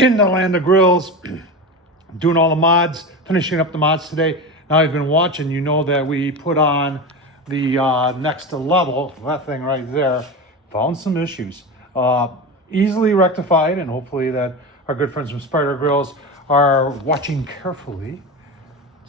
in the land of grills, doing all the mods, finishing up the mods today. Now you've been watching, you know that we put on the next level, that thing right there, found some issues. Easily rectified, and hopefully that our good friends from Spider Grills are watching carefully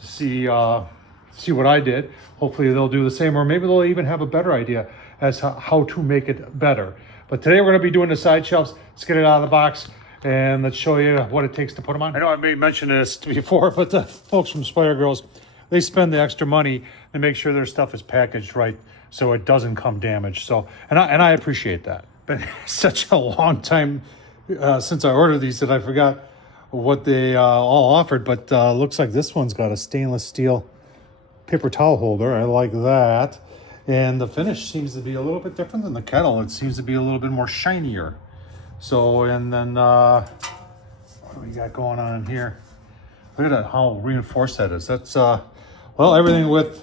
to see what I did. Hopefully they'll do the same, or maybe they'll even have a better idea as to how to make it better. But today we're going to be doing the side shelves. Let's get it out of the box and let's show you what it takes to put them on. I know I may mention this before, but the folks from Spider Grills, they spend the extra money to make sure their stuff is packaged right so it doesn't come damaged. So, and I appreciate that. Been such a long time since I ordered these that I forgot what they all offered, but looks like this one's got a stainless steel paper towel holder. I like that. And the finish seems to be a little bit different than the kettle. It seems to be a little bit more shinier. So, and then what do we got going on here? Look at that, how reinforced that is. That's, well, everything with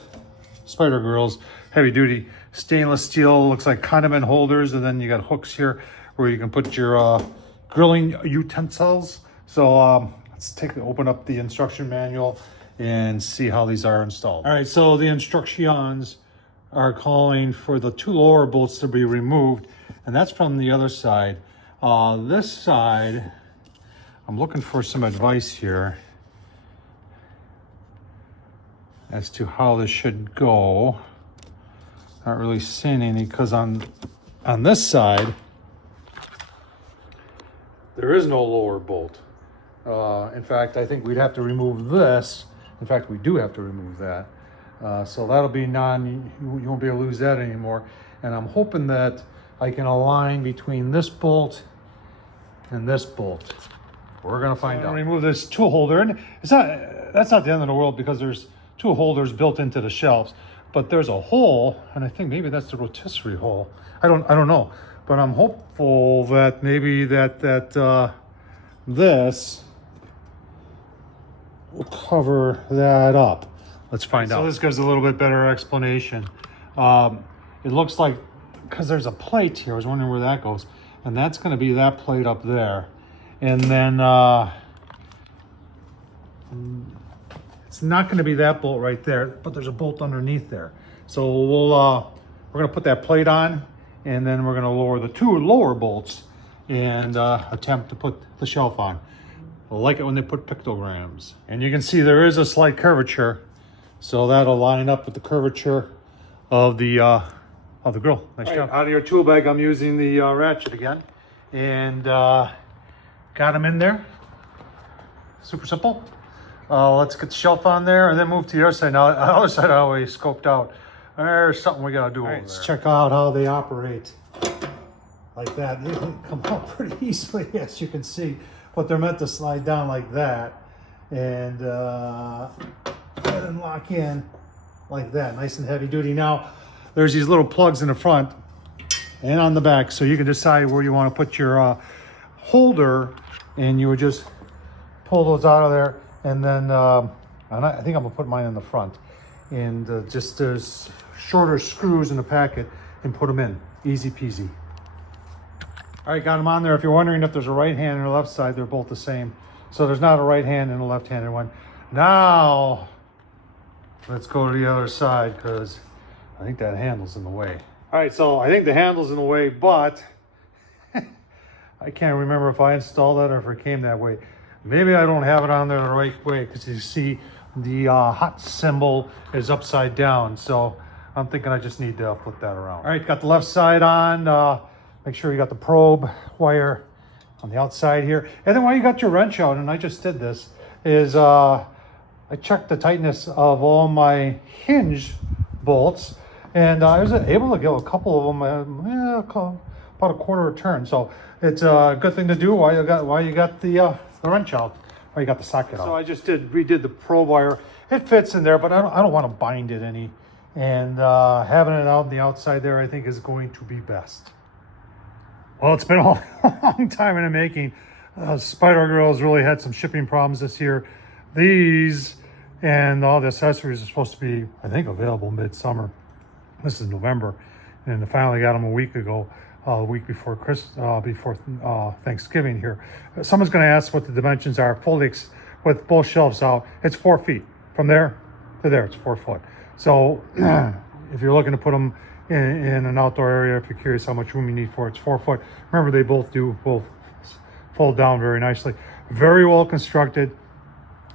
Spider Grills, heavy duty stainless steel, looks like condiment holders, and then you got hooks here where you can put your grilling utensils. So let's open up the instruction manual and see how these are installed. All right, so the instructions are calling for the two lower bolts to be removed, and that's from the other side. This side, I'm looking for some advice here as to how this should go. Not really seeing any, because on this side there is no lower bolt. In fact, I think we'd have to remove this. In fact, we do have to remove that. So that'll be you won't be able to lose that anymore. And I'm hoping that I can align between this bolt and this bolt. We're gonna find out. Remove this tool holder, and that's not the end of the world because there's tool holders built into the shelves. But there's a hole, and I think maybe that's the rotisserie hole. I don't know, but I'm hopeful that maybe this will cover that up. Let's find out. So this gives a little bit better explanation. It looks like, because there's a plate here, I was wondering where that goes, and that's going to be that plate up there, and then it's not going to be that bolt right there, but there's a bolt underneath there. So we're going to put that plate on, and then we're going to lower the two lower bolts and attempt to put the shelf on. I like it when they put pictograms. And you can see there is a slight curvature, so that'll line up with the curvature of the grill. Nice job. Out of your tool bag, I'm using the ratchet again, and got them in there. Super simple. Let's get the shelf on there and then move to the other side. Now, the other side I always scoped out. There's something we gotta do over there. Let's check out how they operate. Like that. They come out pretty easily, as you can see. But they're meant to slide down like that and then lock in like that. Nice and heavy duty. Now, there's these little plugs in the front and on the back, so you can decide where you want to put your holder, and you would just pull those out of there. And then and I think I'm gonna put mine in the front, and just there's shorter screws in the packet and put them in. Easy peasy. All right, got them on there. If you're wondering if there's a right hand and a left side, they're both the same. So there's not a right hand and a left-handed one. Now let's go to the other side, because I think that handle's in the way. All right, so I think the handle's in the way, but I can't remember if I installed that or if it came that way. Maybe I don't have it on there the right way, because you see the hot symbol is upside down. So I'm thinking I just need to flip that around. All right, got the left side on. Make sure you got the probe wire on the outside here. And then while you got your wrench out, and I just did this, is I checked the tightness of all my hinge bolts, and I was able to get a couple of them about a quarter of a turn. So it's a good thing to do while you got the wrench out, or you got the socket out. So I just redid the probe wire. It fits in there, but I don't want to bind it any. And having it out on the outside there, I think, is going to be best. Well, it's been a long time in the making. Spider Grills really had some shipping problems this year. These and all the accessories are supposed to be, I think, available mid-summer. This is November, and I finally got them a week ago. week before Thanksgiving here. Someone's going to ask what the dimensions are fully with both shelves out. It's 4 feet from there to there. It's 4 foot. So if you're looking to put them in an outdoor area, if you're curious how much room you need for it, it's 4 foot. Remember, they both fold down very nicely. Very well constructed.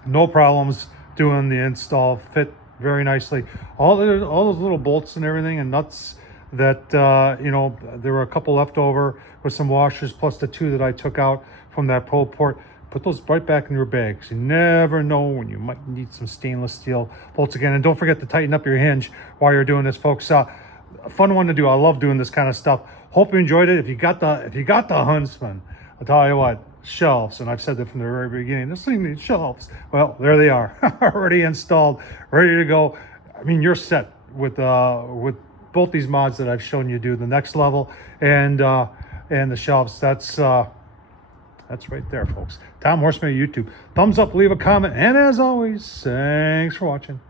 No problems doing the install. Fit very nicely. All those little bolts and everything and nuts that you know, there were a couple left over with some washers plus the 2 that I took out from that pull port. Put those right back in your bags. You never know when you might need some stainless steel bolts again. And don't forget to tighten up your hinge while you're doing this, folks. A fun one to do. I love doing this kind of stuff. Hope you enjoyed it. If you got the Huntsman, I'll tell you what, shelves, and I've said that from the very beginning, this thing needs shelves. Well, there they are, already installed, ready to go. I mean, you're set with both these mods that I've shown you do the next level and the shelves. That's right there, folks. Tom Horsman, YouTube. Thumbs up, leave a comment, and as always, thanks for watching.